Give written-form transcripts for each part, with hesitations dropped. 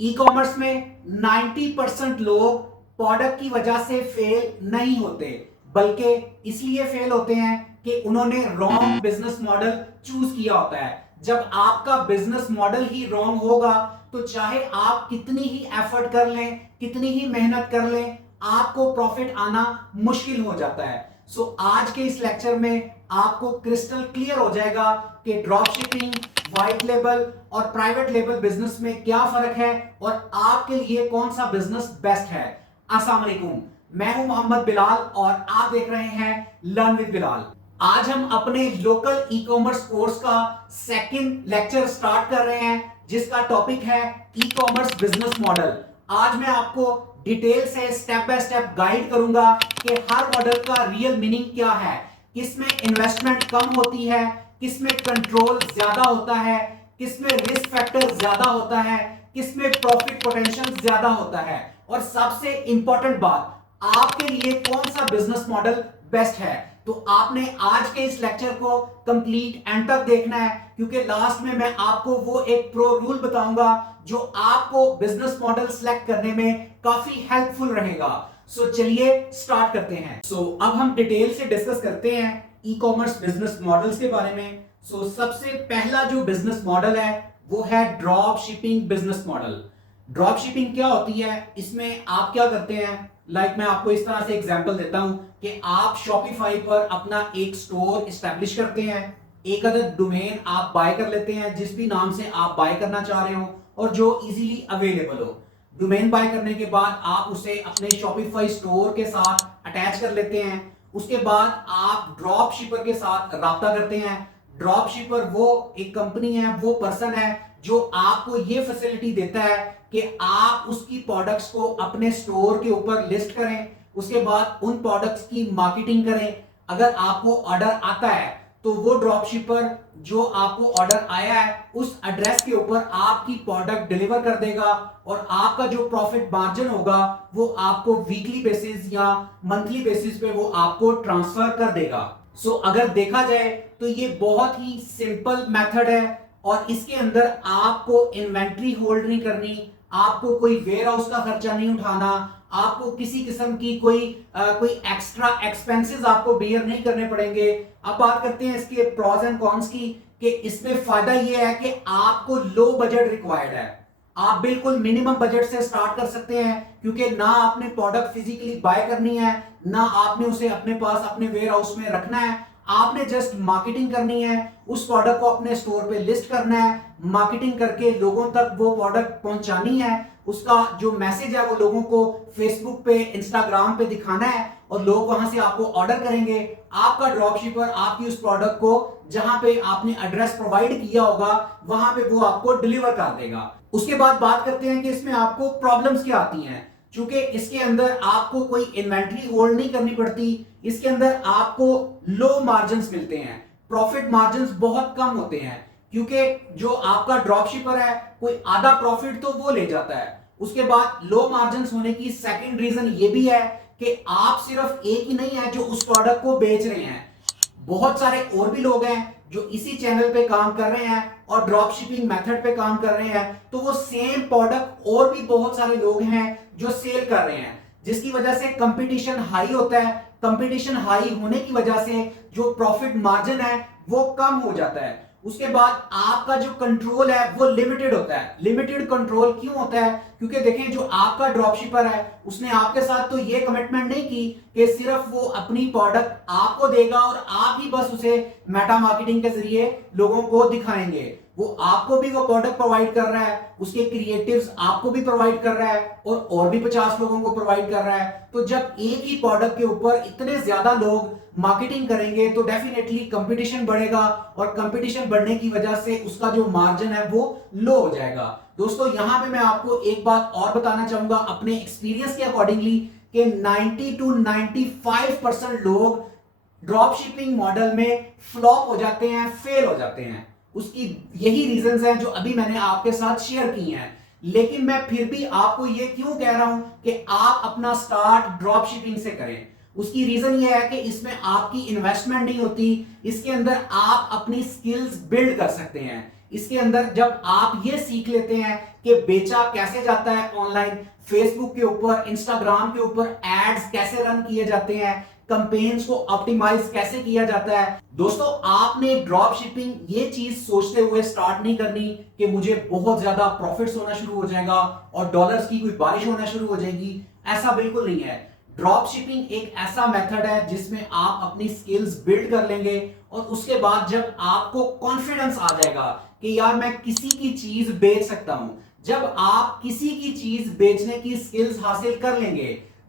E commerce में 90% लोग product की वजह से फेल नहीं होते, बल्कि इसलिए फेल होते हैं कि उन्होंने रॉन्ग बिजनेस मॉडल चूज किया होता है। जब आपका बिजनेस मॉडल ही रॉन्ग होगा तो चाहे आप कितनी ही एफर्ट कर लें, कितनी ही मेहनत कर लें, आपको प्रॉफिट आना मुश्किल हो जाता है। सो आज के इस लेक्चर में आपको क्रिस्टल क्लियर हो जाएगा कि ड्रॉप शिपिंग, व्हाइट लेबल और प्राइवेट लेबल बिजनेस में क्या फर्क है और आपके लिए कौन सा बिजनेस बेस्ट है। अस्सलाम वालेकुम, मैं हूं मोहम्मद बिलाल और आप देख रहे हैं लर्न विद बिलाल। आज हम अपने लोकल ई कॉमर्स कोर्स का सेकंड लेक्चर स्टार्ट कर रहे हैं, जिसका टॉपिक है ई कॉमर्स बिजनेस मॉडल। आज मैं आपको डिटेल से स्टेप बाय स्टेप गाइड करूंगा कि हर मॉडल का रियल मीनिंग क्या है, किसमें इन्वेस्टमेंट कम होती है, किसमें कंट्रोल ज्यादा होता है, किसमें रिस्क फैक्टर ज्यादा होता है, किसमें प्रॉफिट पोटेंशियल ज्यादा होता है, और सबसे इंपॉर्टेंट बात, आपके लिए कौन सा बिजनेस मॉडल बेस्ट है। तो आपने आज के इस लेक्चर को कंप्लीट एंड तक देखना है, क्योंकि लास्ट में मैं आपको वो एक प्रो रूल बताऊंगा जो आपको बिजनेस मॉडल सिलेक्ट करने में काफी हेल्पफुल रहेगा। सो चलिए स्टार्ट करते हैं। अब हम डिटेल से डिस्कस करते हैं ई कॉमर्स बिजनेस मॉडल्स के बारे में। सबसे पहला जो बिजनेस मॉडल है वो है drop shipping business model. Drop shipping क्या होती है, इसमें आप क्या करते हैं, मैं आपको इस तरह से एग्जांपल देता हूं कि आप शॉपिफाई पर अपना एक स्टोर एस्टेब्लिश करते हैं, एक अदद डोमेन आप बाय कर लेते हैं जिस भी नाम से आप बाय करना चाह रहे हो और जो इजीली अवेलेबल हो। डोमेन बाय करने के बाद आप उसे अपने शॉपिफाई स्टोर के साथ अटैच कर लेते हैं। उसके बाद आप ड्रॉप शिपर के साथ राब्ता करते हैं। ड्रॉप शिपर वो एक कंपनी है, वो पर्सन है जो आपको ये फैसिलिटी देता है कि आप उसकी प्रोडक्ट्स को अपने स्टोर के ऊपर लिस्ट करें, उसके बाद उन प्रोडक्ट्स की मार्केटिंग करें। अगर आपको ऑर्डर आता है तो वो ड्रॉप शिपर जो आपको ऑर्डर आया है उस एड्रेस के ऊपर आपकी प्रोडक्ट डिलीवर कर देगा और आपका जो प्रॉफिट मार्जिन होगा वो आपको वीकली बेसिस या मंथली बेसिस पे वो आपको ट्रांसफर कर देगा। अगर देखा जाए तो ये बहुत ही सिंपल मेथड है और इसके अंदर आपको इन्वेंट्री होल्ड नहीं करनी, आपको कोई वेयर हाउस का खर्चा नहीं उठाना, आपको किसी किस्म की कोई एक्स्ट्रा एक्सपेंसेस आपको बेयर नहीं करने पड़ेंगे। अब बात करते हैं इसके प्रॉस एंड कॉन्स की, कि इसमें फायदा यह है कि आपको लो बजट रिक्वायर्ड है। आप बिल्कुल मिनिमम बजट से स्टार्ट कर सकते हैं, क्योंकि ना आपने प्रोडक्ट फिजिकली बाय करनी है, ना आपने उसे अपने पास अपने वेयर हाउस में रखना है। आपने जस्ट मार्केटिंग करनी है, उस प्रोडक्ट को अपने स्टोर पे लिस्ट करना है, मार्केटिंग करके लोगों तक वो प्रोडक्ट पहुंचानी है, उसका जो मैसेज है वो लोगों को फेसबुक पे, इंस्टाग्राम पे दिखाना है और लोग वहां से आपको ऑर्डर करेंगे। आपका ड्रॉप शिपर आपकी उस प्रोडक्ट को जहां पे आपने एड्रेस प्रोवाइड किया होगा वहां पे वो आपको डिलीवर कर देगा। उसके बाद बात करते हैं कि इसमें आपको प्रॉब्लम्स क्या आती हैं। चूंकि इसके अंदर आपको कोई इन्वेंट्री होल्ड नहीं करनी पड़ती, इसके अंदर आपको लो मार्जिन्स मिलते हैं, प्रॉफिट मार्जिन्स बहुत कम होते हैं, क्योंकि जो आपका ड्रॉप शिपर है कोई आधा प्रॉफिट तो वो ले जाता है। उसके बाद लो मार्जिन्स होने की सेकंड रीजन ये भी है कि आप सिर्फ एक ही नहीं है जो उस प्रोडक्ट को बेच रहे हैं, बहुत सारे और भी लोग हैं जो इसी चैनल पे काम कर रहे हैं और ड्रॉप शिपिंग मेथड पे काम कर रहे हैं, तो वो सेम प्रोडक्ट और भी बहुत सारे लोग हैं जो सेल कर रहे हैं, जिसकी वजह से कंपटीशन हाई होता है। कंपटीशन हाई होने की वजह से जो प्रॉफिट मार्जिन है वो कम हो जाता है। उसके बाद आपका जो कंट्रोल है वो लिमिटेड होता है। लिमिटेड कंट्रोल क्यों होता है, क्योंकि देखें जो आपका ड्रॉप शिपर है उसने आपके साथ तो ये कमिटमेंट नहीं की कि सिर्फ वो अपनी प्रोडक्ट आपको देगा और आप ही बस उसे मेटा मार्केटिंग के जरिए लोगों को दिखाएंगे। वो आपको भी वो प्रोडक्ट प्रोवाइड कर रहा है, उसके क्रिएटिव्स आपको भी प्रोवाइड कर रहा है और भी 50 लोगों को प्रोवाइड कर रहा है। तो जब एक ही प्रोडक्ट के ऊपर इतने ज्यादा लोग मार्केटिंग करेंगे तो डेफिनेटली कंपटीशन बढ़ेगा और कंपटीशन बढ़ने की वजह से उसका जो मार्जिन है वो लो हो जाएगा। दोस्तों यहां पे मैं आपको एक बात और बताना चाहूंगा अपने एक्सपीरियंस के अकॉर्डिंगली कि 90 to 95% लोग ड्रॉप शिपिंग मॉडल में फ्लॉप हो जाते हैं, फेल हो जाते हैं। उसकी यही रीजंस हैं जो अभी मैंने आपके साथ शेयर की हैं। लेकिन मैं फिर भी आपको ये क्यों कह रहा हूं कि आप अपना स्टार्ट ड्रॉप शिपिंग से करें, उसकी रीजन ये है कि इसमें आपकी इन्वेस्टमेंट नहीं होती, इसके अंदर आप अपनी स्किल्स बिल्ड कर सकते हैं। इसके अंदर जब आप ये सीख लेते हैं कि बेचा कैसे जाता है ऑनलाइन, फेसबुक के ऊपर, इंस्टाग्राम के ऊपर एड्स कैसे रन किए जाते हैं, कैंपेन्स को ऑप्टिमाइज कैसे किया जाता है। दोस्तों, आपने ड्रॉप शिपिंग ये चीज सोचते हुए स्टार्ट नहीं करनी कि मुझे बहुत ज्यादा प्रॉफिट्स होना शुरू हो जाएगा और डॉलर्स की कोई बारिश होना शुरू हो जाएगी। ऐसा बिल्कुल नहीं है। ड्रॉप शिपिंग एक ऐसा मेथड है जिसमें आप अपनी स्किल्स बिल्ड कर लेंगे और उसके बाद जब आपको कॉन्फिडेंस आ जाएगा कि यार मैं किसी की चीज बेच सकता हूं, जब आप किसी की चीज बेचने की स्किल्स हासिल कर लेंगे,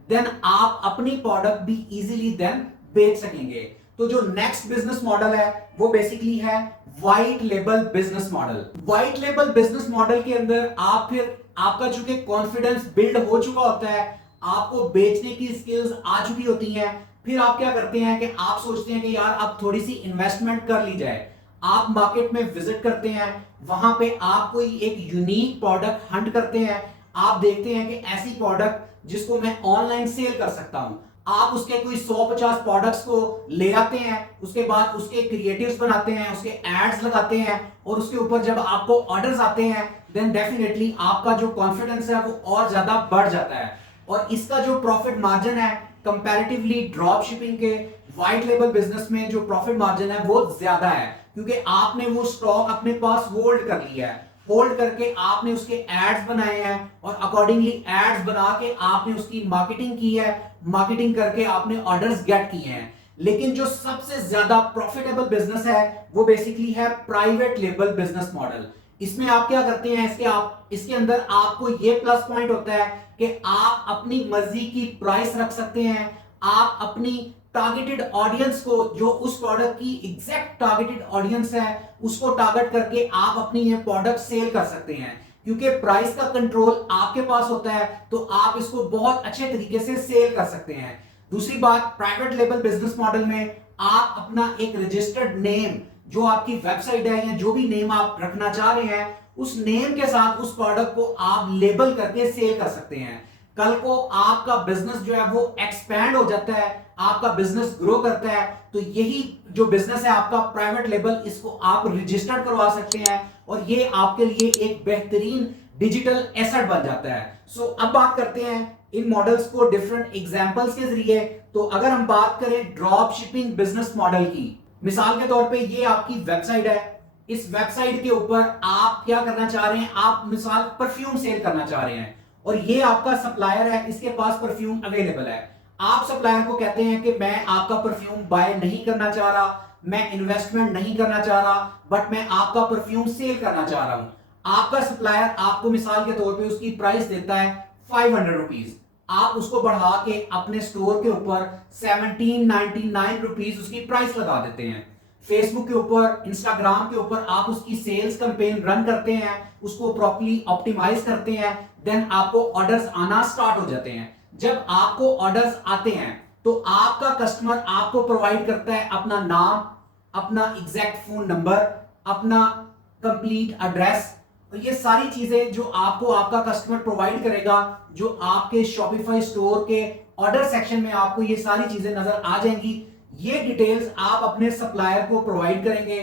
देन आप अपनी प्रोडक्ट भी इजीली देन बेच सकेंगे। तो जो नेक्स्ट बिजनेस मॉडल है वो बेसिकली है white label business model. White label business model के अंदर आप फिर आपका चूंकि कॉन्फिडेंस बिल्ड हो चुका होता है, आपको बेचने की स्किल्स आ चुकी होती हैं, फिर आप क्या करते हैं कि आप सोचते हैं कि यार अब थोड़ी सी इन्वेस्टमेंट कर ली जाए। आप मार्केट में विजिट करते हैं, वहां पे आप कोई एक यूनिक प्रोडक्ट हंट करते हैं, आप देखते हैं कि ऐसी प्रोडक्ट जिसको मैं ऑनलाइन सेल कर सकता हूं। आप उसके कोई 150 प्रोडक्ट्स को ले आते हैं, उसके बाद उसके क्रिएटिव्स बनाते हैं, उसके एड्स लगाते हैं और उसके ऊपर जब आपको ऑर्डर्स आते हैं, देन डेफिनेटली आपका जो कॉन्फिडेंस है वो और ज्यादा बढ़ जाता है। और इसका जो प्रॉफिट मार्जिन है कंपैरेटिवली ड्रॉप शिपिंग के व्हाइट लेबल बिजनेस में जो प्रॉफिट मार्जिन है वो ज्यादा है, क्योंकि आपने वो स्टॉक अपने पास होल्ड कर लिया है। होल्ड करके आपने उसके एड्स बनाए हैं और अकॉर्डिंगली एड्स बना के आपने उसकी मार्केटिंग की है, मार्केटिंग करके आपने ऑर्डर्स गेट किए हैं। लेकिन जो सबसे ज्यादा प्रॉफिटेबल बिजनेस है वो बेसिकली है प्राइवेट लेबल बिजनेस मॉडल। इसमें आप क्या करते हैं, इसके अंदर आपको ये प्लस पॉइंट होता है कि आप अपनी मर्जी की प्राइस रख सकते हैं। आप अपनी टारगेटेड ऑडियंस को, जो उस प्रोडक्ट की एग्जैक्ट टारगेटेड ऑडियंस है, उसको टारगेट करके आप अपनी ये प्रोडक्ट सेल कर सकते हैं। क्योंकि प्राइस का कंट्रोल आपके पास होता है तो आप इसको बहुत अच्छे तरीके से सेल कर सकते हैं। दूसरी बात, प्राइवेट लेबल बिजनेस मॉडल में आप अपना एक रजिस्टर्ड नेम, जो आपकी वेबसाइट है या जो भी नेम आप रखना चाह रहे हैं, उस नेम के साथ उस प्रोडक्ट को आप लेबल करके सेल कर सकते हैं। कल को आपका बिजनेस जो है वो एक्सपैंड हो जाता है, आपका बिजनेस ग्रो करता है, तो यही जो बिजनेस है आपका प्राइवेट लेबल, इसको आप रजिस्टर्ड करवा सकते हैं और ये आपके लिए एक बेहतरीन डिजिटल एसेट बन जाता है। सो अब बात करते हैं इन मॉडल्स को डिफरेंट एग्जांपल्स के जरिए। तो अगर हम बात करें ड्रॉप शिपिंग बिजनेस मॉडल की, मिसाल के तौर पे ये आपकी वेबसाइट है। इस वेबसाइट के ऊपर आप क्या करना चाह रहे हैं, आप मिसाल परफ्यूम सेल करना चाह रहे हैं और ये आपका सप्लायर है, इसके पास परफ्यूम अवेलेबल है। आप सप्लायर को कहते हैं कि मैं आपका परफ्यूम बाय नहीं करना चाह रहा, मैं इन्वेस्टमेंट नहीं करना चाह रहा, बट मैं आपका परफ्यूम सेल करना चाह रहा हूं। आपका सप्लायर आपको मिसाल के तौर पे उसकी प्राइस देता है 500 रुपीज। आप उसको बढ़ा के अपने स्टोर के ऊपर 1799 रुपीज उसकी प्राइस लगा देते हैं। फेसबुक के ऊपर, इंस्टाग्राम के ऊपर आप उसकी सेल्स कैंपेन रन करते हैं, उसको प्रॉपर्ली ऑप्टिमाइज करते हैं, देन आपको ऑर्डर्स आना स्टार्ट हो जाते हैं। जब आपको ऑर्डर्स आते हैं तो आपका कस्टमर आपको प्रोवाइड करता है अपना नाम, अपना एग्जैक्ट फोन नंबर, अपना कंप्लीट एड्रेस, और ये सारी चीजें जो आपको आपका कस्टमर प्रोवाइड करेगा, जो आपके शॉपिफाई स्टोर के ऑर्डर सेक्शन में आपको ये सारी चीजें नजर आ जाएंगी। ये डिटेल्स आप अपने सप्लायर को प्रोवाइड करेंगे।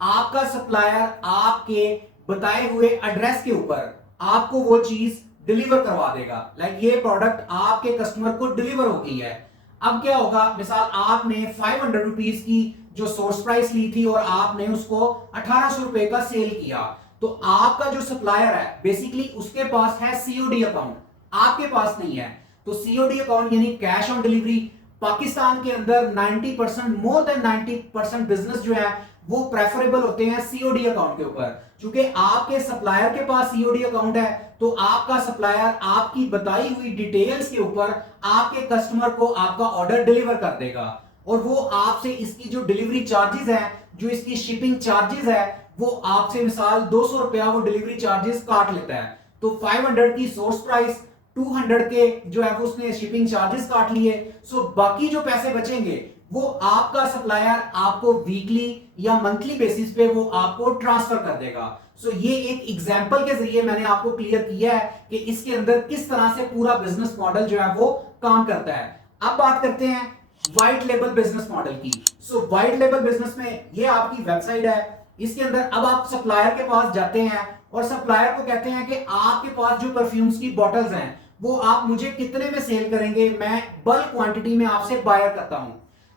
आपका सप्लायर आपके बताए हुए एड्रेस के ऊपर आपको वो चीज डिलीवर करवा देगा। लाइक ये प्रोडक्ट आपके कस्टमर को डिलीवर हो गई है। अब क्या होगा, मिसाल आपने 500 रुपीज की जो सोर्स प्राइस ली थी और आपने उसको 1800 रुपए का सेल किया, तो आपका जो सप्लायर है बेसिकली उसके पास है सीओडी अकाउंट, आपके पास नहीं है। तो सीओडी अकाउंट यानी कैश ऑन डिलीवरी, पाकिस्तान के अंदर 90%, मोर देन 90% बिजनेस जो है वो प्रेफरेबल होते हैं सीओडी अकाउंट के ऊपर। क्योंकि आपके सप्लायर के पास सीओडी अकाउंट है तो आपका सप्लायर आपकी बताई हुई डिटेल्स के ऊपर आपके कस्टमर को आपका ऑर्डर डिलीवर कर देगा और वो आपसे इसकी जो डिलीवरी चार्जेस है, जो इसकी शिपिंग चार्जेस है, वो आपसे मिसाल 200 रुपया वो डिलीवरी चार्जेस काट लेता है। तो 500 की सोर्स प्राइस, 200 के जो है वो उसने शिपिंग चार्जेस काट लिए। सो बाकी जो पैसे बचेंगे वो आपका सप्लायर आपको वीकली या मंथली बेसिस पे वो आपको ट्रांसफर कर देगा। सो ये एक एग्जांपल के जरिए मैंने आपको क्लियर किया है कि इसके अंदर किस तरह से पूरा बिजनेस मॉडल जो है वो काम करता है। अब बात करते हैं व्हाइट लेबल बिजनेस मॉडल की। सो व्हाइट लेबल बिजनेस में ये आपकी वेबसाइट है, इसके अंदर अब आप सप्लायर के पास जाते हैं और सप्लायर को कहते हैं कि आपके पास जो परफ्यूम्स की बॉटल्स हैं वो आप मुझे कितने में सेल करेंगे, मैं बल्क क्वांटिटी में आपसे बायर करता हूं।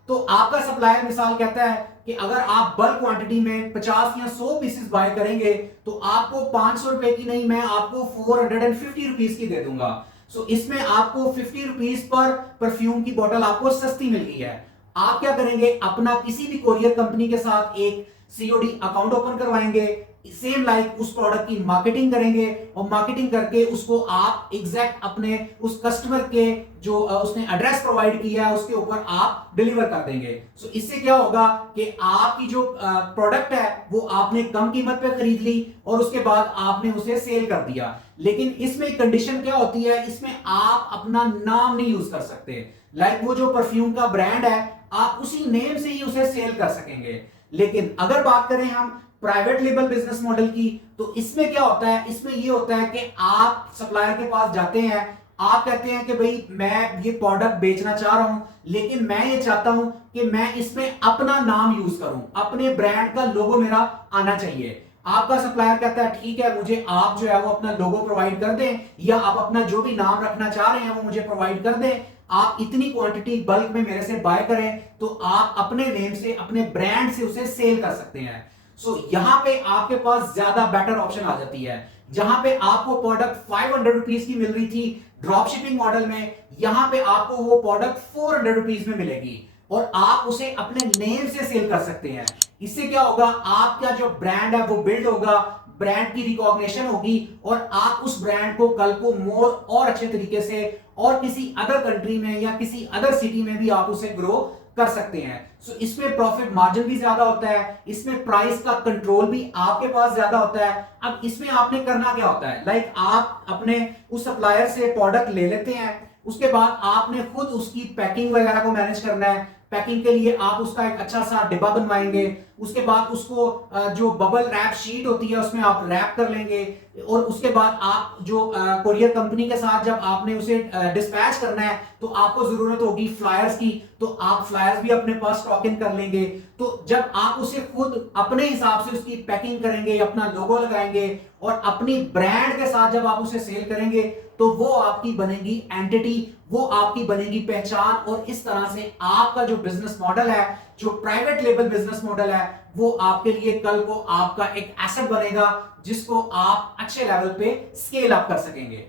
तो आपका सप्लायर मिसाल कहता है कि अगर आप बल्क क्वांटिटी में 50 या 100 पीसेस बाय करेंगे तो आपको 500 रुपए की नहीं, मैं आपको 450 रुपीज की दे दूंगा। सो इसमें आपको 50 रुपीज पर परफ्यूम की बोतल आपको सस्ती मिल गई है। आप क्या करेंगे, अपना किसी भी कोरियर कंपनी के साथ एक सीओडी अकाउंट ओपन करवाएंगे, सेम लाइक उस प्रोडक्ट की मार्केटिंग करेंगे और मार्केटिंग करके उसको आप एग्जैक्ट अपने उस कस्टमर के जो उसने एड्रेस प्रोवाइड किया है उसके ऊपर आप डिलीवर कर देंगे। सो इससे क्या होगा कि आपकी जो प्रोडक्ट है वो आपने कम कीमत पे खरीद ली और उसके बाद आपने उसे सेल कर दिया। लेकिन इसमें कंडीशन क्या होती है, इसमें आप अपना नाम नहीं यूज कर सकते। लाइक वो जो परफ्यूम का ब्रांड है आप उसी नेम से ही उसे सेल कर सकेंगे। लेकिन अगर बात करें हम प्राइवेट लेबल बिजनेस मॉडल की, तो इसमें क्या होता है, इसमें ये होता है कि आप सप्लायर के पास जाते हैं, आप कहते हैं कि भाई मैं ये प्रोडक्ट बेचना चाह रहा हूं लेकिन मैं ये चाहता हूं कि मैं इसमें अपना नाम यूज करूं, अपने ब्रांड का लोगो मेरा आना चाहिए। आपका सप्लायर कहता है ठीक है, मुझे आप जो है वो अपना लोगो प्रोवाइड कर दें या आप अपना जो भी नाम रखना चाह रहे हैं वो मुझे प्रोवाइड कर दें, आप इतनी क्वांटिटी बल्क में मेरे से बाय करें तो आप अपने नेम से, अपने ब्रांड से उसे सेल कर सकते हैं। सो यहां पे आपके पास ज्यादा बेटर ऑप्शन आ जाती है। जहां पे आपको प्रोडक्ट 500 रुपीज की मिल रही थी ड्रॉप शिपिंग मॉडल में, यहां पे आपको वो प्रोडक्ट 400 रुपीज में मिलेगी और आप उसे अपने नेम से सेल कर सकते हैं। इससे क्या होगा, आपका जो ब्रांड है वो बिल्ड होगा, ब्रांड की रिकॉग्निशन होगी और आप उस ब्रांड को कल को मोर और अच्छे तरीके से और किसी अदर कंट्री में या किसी अदर सिटी में भी आप उसे ग्रो कर सकते हैं। सो इसमें प्रॉफिट मार्जिन भी ज्यादा होता है, इसमें प्राइस का कंट्रोल भी आपके पास ज्यादा होता है। अब इसमें आपने करना क्या होता है, लाइक आप अपने उस सप्लायर से प्रोडक्ट ले लेते हैं, उसके बाद आपने खुद उसकी पैकिंग वगैरह को मैनेज करना है। पैकिंग के लिए आप उसका एक अच्छा सा डिब्बा बनवाएंगे, उसके बाद उसको जो बबल रैप शीट होती है उसमें आप रैप कर लेंगे और उसके बाद आप जो कोरियर कंपनी के साथ जब आपने उसे डिस्पैच करना है तो आपको जरूरत होगी फ्लायर्स की, तो आप फ्लायर्स भी अपने पास स्टॉक इन कर लेंगे। तो जब आप उसे खुद अपने हिसाब से उसकी पैकिंग करेंगे, अपना लोगो लगाएंगे और अपनी ब्रांड के साथ जब आप उसे सेल करेंगे तो वो आपकी बनेगी एंटिटी, वो आपकी बनेगी पहचान और इस तरह से आपका जो बिजनेस मॉडल है, जो प्राइवेट लेबल बिजनेस मॉडल है, वो आपके लिए कल को आपका एक एसेट बनेगा जिसको आप अच्छे लेवल पे स्केल अप कर सकेंगे।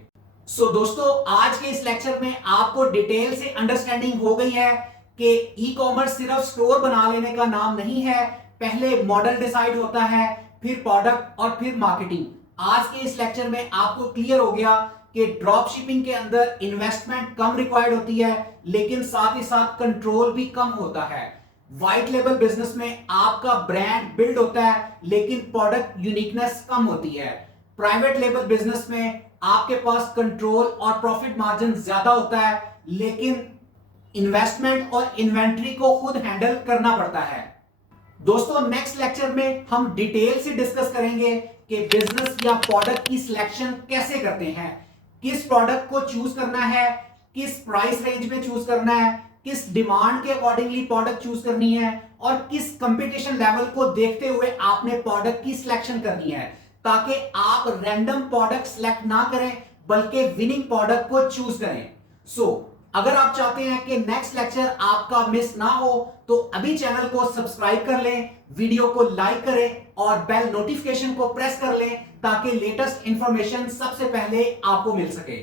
सो दोस्तों, आज के इस लेक्चर में आपको डिटेल से अंडरस्टैंडिंग हो गई है कि ई कॉमर्स सिर्फ स्टोर बना लेने का नाम नहीं है। पहले मॉडल डिसाइड होता है, फिर प्रोडक्ट और फिर मार्केटिंग। आज के इस लेक्चर में आपको क्लियर हो गया कि ड्रॉप शिपिंग के अंदर इन्वेस्टमेंट कम रिक्वायर्ड होती है लेकिन साथ ही साथ कंट्रोल भी कम होता है। व्हाइट लेबल बिजनेस में आपका ब्रांड बिल्ड होता है लेकिन प्रोडक्ट यूनिकनेस कम होती है। प्राइवेट लेबल बिजनेस में आपके पास कंट्रोल और प्रॉफिट मार्जिन ज्यादा होता है लेकिन इन्वेस्टमेंट और इन्वेंट्री को खुद हैंडल करना पड़ता है। दोस्तों, नेक्स्ट लेक्चर में हम डिटेल से डिस्कस करेंगे कि बिजनेस या प्रोडक्ट की सिलेक्शन कैसे करते हैं, किस प्रोडक्ट को चूज करना है, किस प्राइस रेंज में चूज करना है, किस डिमांड के अकॉर्डिंगली प्रोडक्ट चूज करनी है और किस कंपटीशन लेवल को देखते हुए आपने प्रोडक्ट की सिलेक्शन करनी है, ताकि आप रैंडम प्रोडक्ट सिलेक्ट ना करें बल्कि विनिंग प्रोडक्ट को चूज करें। अगर आप चाहते हैं कि नेक्स्ट लेक्चर आपका मिस ना हो तो अभी चैनल को सब्सक्राइब कर लें, वीडियो को लाइक करें और बेल नोटिफिकेशन को प्रेस कर लें ताकि लेटेस्ट इंफॉर्मेशन सबसे पहले आपको मिल सके।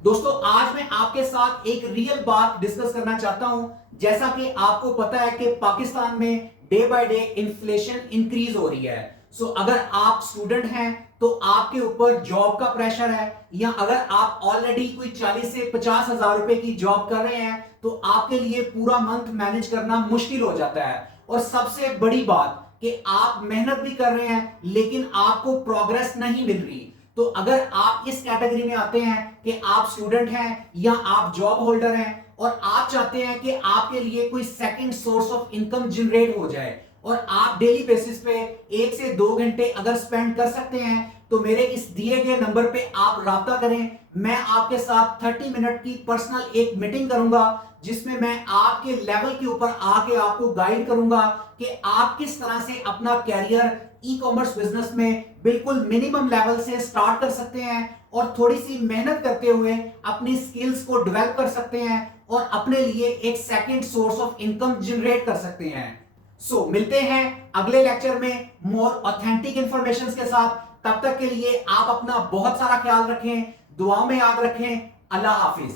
दोस्तों, आज मैं आपके साथ एक रियल बात डिस्कस करना चाहता हूं। जैसा कि आपको पता है कि पाकिस्तान में day by day inflation increase हो रही है। अगर आप स्टूडेंट हैं तो आपके ऊपर जॉब का प्रेशर है, या अगर आप ऑलरेडी कोई 40 से 50 हजार रुपए की जॉब कर रहे हैं तो आपके लिए पूरा मंथ मैनेज करना मुश्किल हो जाता है। और सबसे बड़ी बात कि आप मेहनत भी कर रहे हैं लेकिन आपको प्रोग्रेस नहीं मिल रही। तो अगर आप इस कैटेगरी में आते हैं कि आप स्टूडेंट हैं या आप जॉब होल्डर हैं और आप चाहते हैं कि आपके लिए कोई second source of income generate हो जाए और आप डेली बेसिस पे 1 से 2 घंटे अगर स्पेंड कर सकते हैं तो मेरे इस दिए गए नंबर पे आप राब्ता करें। मैं आपके साथ 30 मिनट की पर्सनल एक मीटिंग करूंगा, जिसमें मैं आपके लेवल के ऊपर आके आपको गाइड करूंगा कि आप किस तरह से अपना कैरियर ई कॉमर्स बिजनेस में बिल्कुल मिनिमम लेवल से स्टार्ट कर सकते हैं और थोड़ी सी मेहनत करते हुए अपनी स्किल्स को डेवलप कर सकते हैं और अपने लिए एक second source of income generate कर सकते हैं। सो मिलते हैं अगले लेक्चर में मोर ऑथेंटिक इंफॉर्मेशन के साथ। तब तक के लिए आप अपना बहुत सारा ख्याल रखें, दुआ में याद रखें। अल्लाह हाफिज।